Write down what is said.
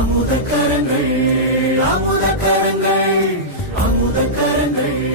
அமுத கரங்கள் அமுத கரங்கள் அமுத கரங்கள்